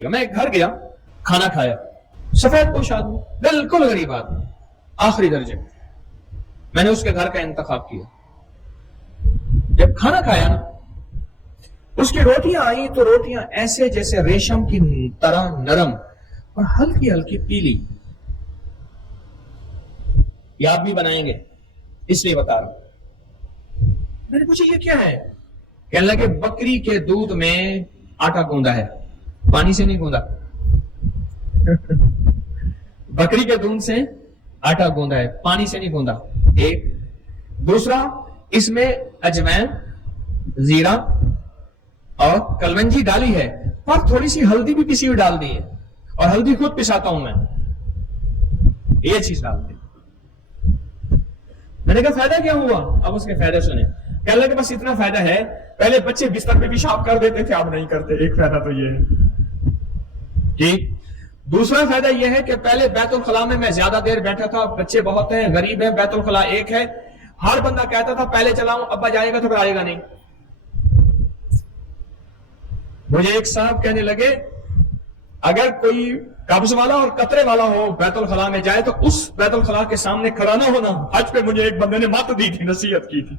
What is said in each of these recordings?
میں ایک گھر گیا, کھانا کھایا, سفید پوش آدمی, بالکل غریب آدمی, آخری درجے. میں نے اس کے گھر کا انتخاب کیا. جب کھانا کھایا نا, اس کی روٹیاں آئی تو روٹیاں ایسے جیسے ریشم کی طرح نرم اور ہلکی ہلکی پیلی. یہ آپ بھی بنائیں گے اس لیے بتا رہا ہوں. میں نے پوچھا یہ کیا ہے؟ کہنے لگے بکری کے دودھ میں آٹا گوندا ہے, پانی سے نہیں گوندا. بکری کے دودھ سے آٹا گوندا ہے, پانی سے نہیں گوندا. ایک دوسرا, اس میں اجوائن, زیرہ اور کلونجی ڈالی ہے, اور تھوڑی سی ہلدی بھی پسی ہوئی ڈال دی ہے, اور ہلدی خود پساتا ہوں میں. یہ چیز ڈال دی. میں نے کہا فائدہ کیا ہوا؟ اب اس کے فائدے سنیں. کہنے لگے بس اتنا فائدہ ہے, پہلے بچے بستر پہ پیشاب کر دیتے تھے, اب نہیں کرتے. ایک فائدہ تو یہ ہے. ٹھیک. دوسرا فائدہ یہ ہے کہ پہلے بیت الخلاء میں زیادہ دیر بیٹھا تھا, بچے بہت ہیں, غریب ہیں, بیت الخلاء ایک ہے, ہر بندہ کہتا تھا پہلے چلاؤں, ابا جائے گا تو پھر آئے گا نہیں. مجھے ایک صاحب کہنے لگے اگر کوئی قبض والا اور قطرے والا ہو بیت الخلاء میں جائے تو اس بیت الخلاء کے سامنے کھڑا نہ ہونا. حج پہ مجھے ایک بندے نے مت دی تھی, نصیحت کی تھی.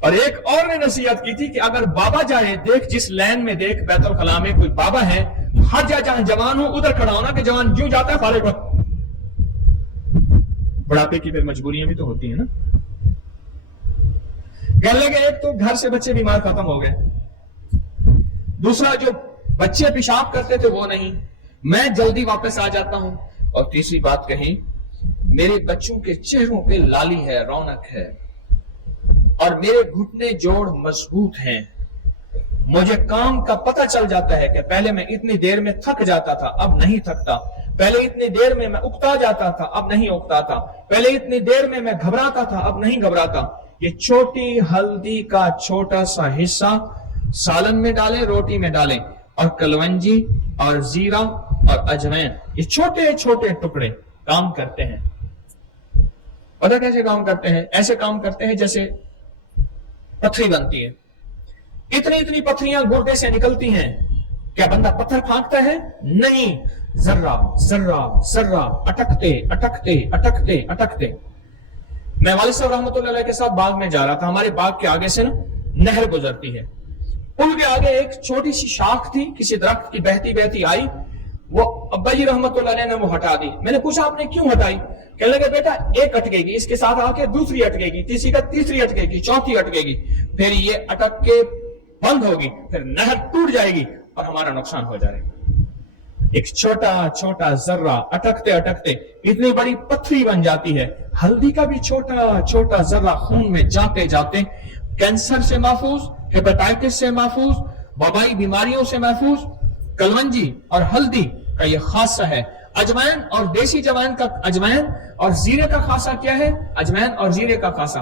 اور ایک اور نے نصیحت کی تھی کہ اگر بابا جائے, دیکھ جس لین میں دیکھ بیت الخلاء میں کوئی بابا ہے, ہر جگہ جہاں جوان ہو ادھر کھڑا ہونا, کہ جوان جو جاتا ہے فارغ ہو. بڑھاپے کی پھر مجبوریاں بھی تو ہوتی ہیں نا. کہنے لگے ایک تو گھر سے بچے بیمار ختم ہو گئے, دوسرا جو بچے پیشاب کرتے تھے وہ نہیں, میں جلدی واپس آ جاتا ہوں, اور تیسری بات کہی میرے بچوں کے چہروں پہ لالی ہے, رونق ہے, اور میرے گھٹنے جوڑ مضبوط ہیں. مجھے کام کا پتہ چل جاتا ہے کہ پہلے میں اتنی دیر میں تھک جاتا تھا, اب نہیں تھکتا. پہلے اتنی دیر میں اکتا جاتا تھا, اب نہیں اکتا تھا. پہلے اتنی دیر میں گھبراتا تھا, اب نہیں گھبراتا. یہ چھوٹی ہلدی کا چھوٹا سا حصہ سالن میں ڈالیں, روٹی میں ڈالیں, اور کلونجی اور زیرہ اور اجوائن, یہ چھوٹے چھوٹے ٹکڑے کام کرتے ہیں. پتہ کیسے کام کرتے ہیں؟ ایسے کام کرتے ہیں جیسے پتھری بنتی ہے. اتنی اتنی پتھریاں گردے سے نکلتی ہیں. کیا بندہ پتھر پھانکتا ہے؟ نہیں, ذرہ ذرہ ذرہ اٹکتے اٹکتے اٹکتے اٹکتے. میں والد صاحب رحمۃ اللہ علیہ کے ساتھ باغ میں جا رہا تھا. ہمارے باغ کے آگے سے نا نہر گزرتی ہے. پل کے آگے ایک چھوٹی سی شاخ تھی, کسی درخت کی, بہتی بہتی آئی. وہ ابا جی رحمۃ اللہ علیہ نے وہ ہٹا دی. میں نے پوچھا آپ نے کیوں ہٹائی؟ کہنے لگے بیٹا ایک اٹکے گی, اس کے ساتھ آ کے دوسری اٹکے گی, تیسری اٹکے گی, چوتھی اٹکے گی, پھر یہ اٹک کے بند ہوگی, پھر نہر ٹوٹ جائے گی اور ہمارا نقصان ہو جائے گا. ایک چھوٹا چھوٹا ذرہ اٹکتے اٹکتے اتنی بڑی پتھری بن جاتی ہے. ہلدی کا بھی چھوٹا چھوٹا ذرہ خون میں جاتے جاتے کینسر سے محفوظ, ہیپاٹائٹس سے محفوظ, وبائی بیماریوں سے محفوظ. کلونجی اور ہلدی کا یہ خاصہ ہے. اجوائن اور دیسی جوائن کا, اجوائن اور زیرے کا خاصہ کیا ہے؟ اجوائن اور زیرے کا خاصہ,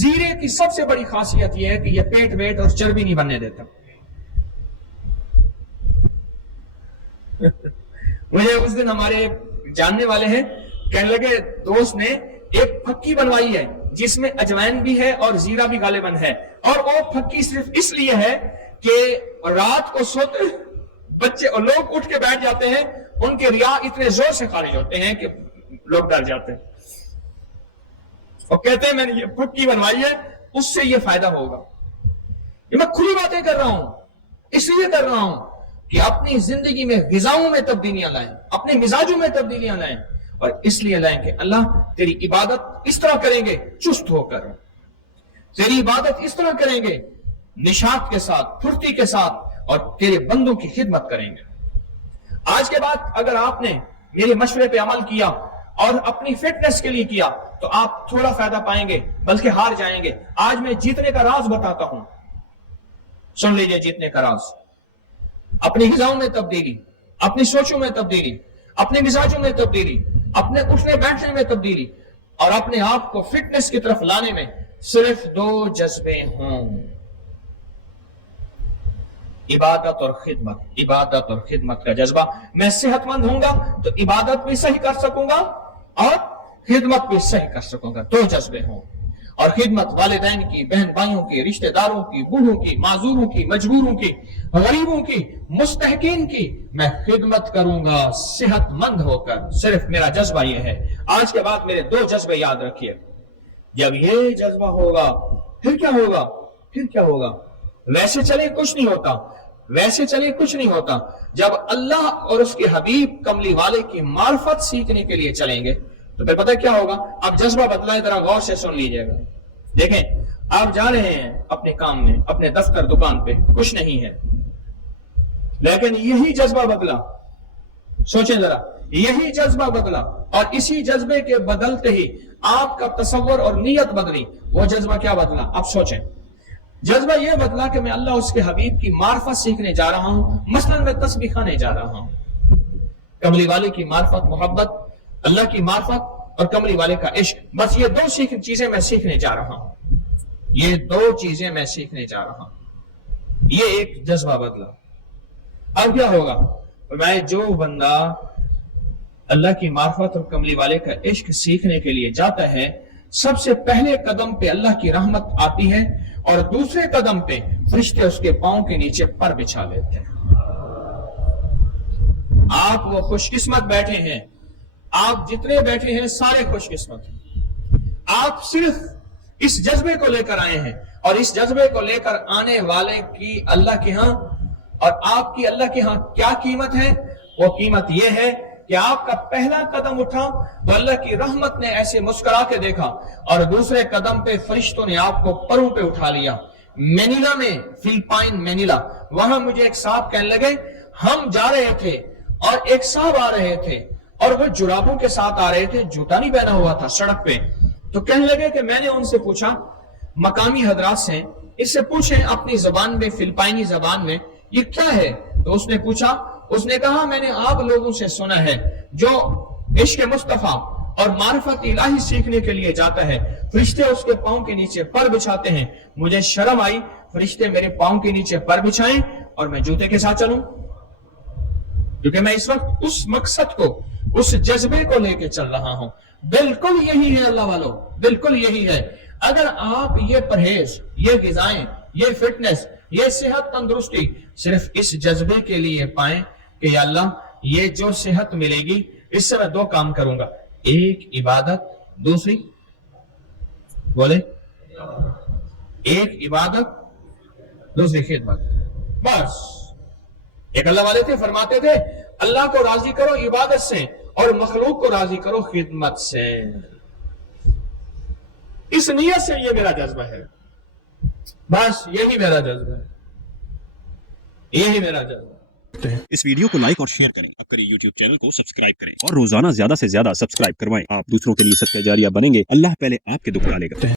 زیرے کی سب سے بڑی خاصیت یہ ہے کہ یہ پیٹ ویٹ اور چربی نہیں بننے دیتا. مجھے اس دن ہمارے جاننے والے ہیں کہنے لگے دوست نے ایک پھکی بنوائی ہے جس میں اجوائن بھی ہے اور زیرہ بھی غالباً ہے, اور وہ پھکی صرف اس لیے ہے کہ رات کو سوتے بچے اور لوگ اٹھ کے بیٹھ جاتے ہیں, ان کے ریا اتنے زور سے خارج ہوتے ہیں کہ لوگ ڈر جاتے ہیں, اور کہتے ہیں میں نے یہ پھکی بنوائی ہے, اس سے یہ فائدہ ہوگا. یہ میں کھلی باتیں کر رہا ہوں, اس لیے کر رہا ہوں کہ اپنی زندگی میں غذاؤں میں تبدیلیاں لائیں, اپنے مزاجوں میں تبدیلیاں لائیں, اور اس لیے لائیں کہ اللہ تیری عبادت اس طرح کریں گے چست ہو کر, تیری عبادت اس طرح کریں گے نشاط کے ساتھ, پھرتی کے ساتھ, اور تیرے بندوں کی خدمت کریں گے. آج کے بعد اگر آپ نے میرے مشورے پہ عمل کیا اور اپنی فٹنس کے لیے کیا تو آپ تھوڑا فائدہ پائیں گے بلکہ ہار جائیں گے. آج میں جیتنے کا راز بتاتا ہوں, سن لیجئے جیتنے کا راز. اپنی غذاؤں میں تبدیلی, اپنی سوچوں میں تبدیلی, اپنے مزاجوں میں تبدیلی, اپنے اٹھنے بیٹھنے میں تبدیلی, اور اپنے آپ کو فٹنس کی طرف لانے میں صرف 2 جذبے ہوں, عبادت اور خدمت. عبادت اور خدمت کا جذبہ. میں صحت مند ہوں گا تو عبادت بھی صحیح کر سکوں گا اور خدمت بھی صحیح کر سکوں گا. 2 جذبے ہوں. اور خدمت والدین کی، بہن بھائیوں کی، رشتہ داروں کی، بوڑھوں کی، معذوروں کی، مجبوروں کی، غریبوں کی، مستحقین کی میں خدمت کروں گا صحت مند ہو کر. صرف میرا جذبہ یہ ہے. آج کے بعد میرے 2 جذبے یاد رکھیے. جب یہ جذبہ ہوگا پھر کیا ہوگا؟ پھر کیا ہوگا؟ ویسے چلے کچھ نہیں ہوتا، ویسے چلے کچھ نہیں ہوتا. جب اللہ اور اس کے حبیب کملی والے کی معرفت سیکھنے کے لیے چلیں گے تو پھر پتہ کیا ہوگا؟ اب جذبہ بدلا ہے، ذرا غور سے سن لیجئے گا. دیکھیں، آپ جا رہے ہیں اپنے کام میں، اپنے دفتر دکان پہ، کچھ نہیں ہے، لیکن یہی جذبہ بدلا. سوچیں ذرا، یہی جذبہ بدلا اور اسی جذبے کے بدلتے ہی آپ کا تصور اور نیت بدلی. وہ جذبہ کیا بدلا؟ اب سوچیں. جذبہ یہ بدلا کہ میں اللہ اس کے حبیب کی معرفت سیکھنے جا رہا ہوں. مثلا میں تسبیح کھانے جا رہا ہوں. کملی والے کی معرفت، محبت، اللہ کی معرفت اور کملی والے کا عشق، بس یہ 2 چیزیں میں سیکھنے جا رہا ہوں. یہ 2 چیزیں میں سیکھنے جا رہا ہوں. یہ ایک جذبہ بدلا. اب کیا ہوگا؟ میں جو بندہ اللہ کی معرفت اور کملی والے کا عشق سیکھنے کے لیے جاتا ہے، سب سے پہلے قدم پہ اللہ کی رحمت آتی ہے اور دوسرے قدم پہ فرشتے اس کے پاؤں کے نیچے پر بچھا لیتے ہیں. آپ وہ خوش قسمت بیٹھے ہیں، آپ جتنے بیٹھے ہیں سارے خوش قسمت ہیں. آپ صرف اس جذبے کو لے کر آئے ہیں اور اس جذبے کو لے کر آنے والے کی اللہ کے ہاں اور آپ کی اللہ کے ہاں کیا قیمت ہے؟ وہ قیمت یہ ہے کہ آپ کا پہلا قدم اٹھا تو اللہ کی رحمت نے ایسے مسکرا کے دیکھا اور دوسرے قدم پہ فرشتوں نے آپ کو پروں پہ اٹھا لیا. مینیلا میں، فلپائن مینیلا، وہاں مجھے ایک صاحب کہنے لگے، ہم جا رہے تھے اور ایک صاحب آ رہے تھے اور وہ جرابوں کے ساتھ آ رہے تھے، جوتا نہیں پہنا ہوا تھا سڑک پہ. تو کہنے لگے کہ میں نے ان سے پوچھا، مقامی حضرات سے، اس سے پوچھیں اپنی زبان میں، فلپائنی زبان میں، یہ کیا ہے؟ تو اس نے پوچھا، اس نے کہا میں نے آپ لوگوں سے سنا ہے جو عشق مصطفیٰ اور معرفت الہی سیکھنے کے لیے جاتا ہے فرشتے اس کے پاؤں کے نیچے پر بچھاتے ہیں. مجھے شرم آئی، فرشتے میرے پاؤں کے نیچے پر بچھائیں اور میں جوتے کے ساتھ چلوں، کیونکہ میں اس وقت اس مقصد کو، اس جذبے کو لے کے چل رہا ہوں. بالکل یہی ہے اللہ والو، بالکل یہی ہے. اگر آپ یہ پرہیز، یہ غذائیں، یہ فٹنس، یہ صحت تندرستی صرف اس جذبے کے لیے پائیں کہ یا اللہ یہ جو صحت ملے گی اس سے میں 2 کام کروں گا، ایک عبادت، دوسری بولے، ایک عبادت، دوسری خدمت. بس ایک اللہ والے تھے، فرماتے تھے اللہ کو راضی کرو عبادت سے اور مخلوق کو راضی کرو خدمت سے. اس نیت سے یہ میرا جذبہ ہے، بس یہی میرا جذبہ ہے، یہی میرا جذبہ. اس ویڈیو کو لائک اور شیئر کریں، اب کریں یوٹیوب چینل کو سبسکرائب کریں اور روزانہ زیادہ سے زیادہ سبسکرائب کروائیں. آپ دوسروں کے لیے صدقہ جاریہ بنیں گے، اللہ پہلے آپ کے دکھ ڈالے گا.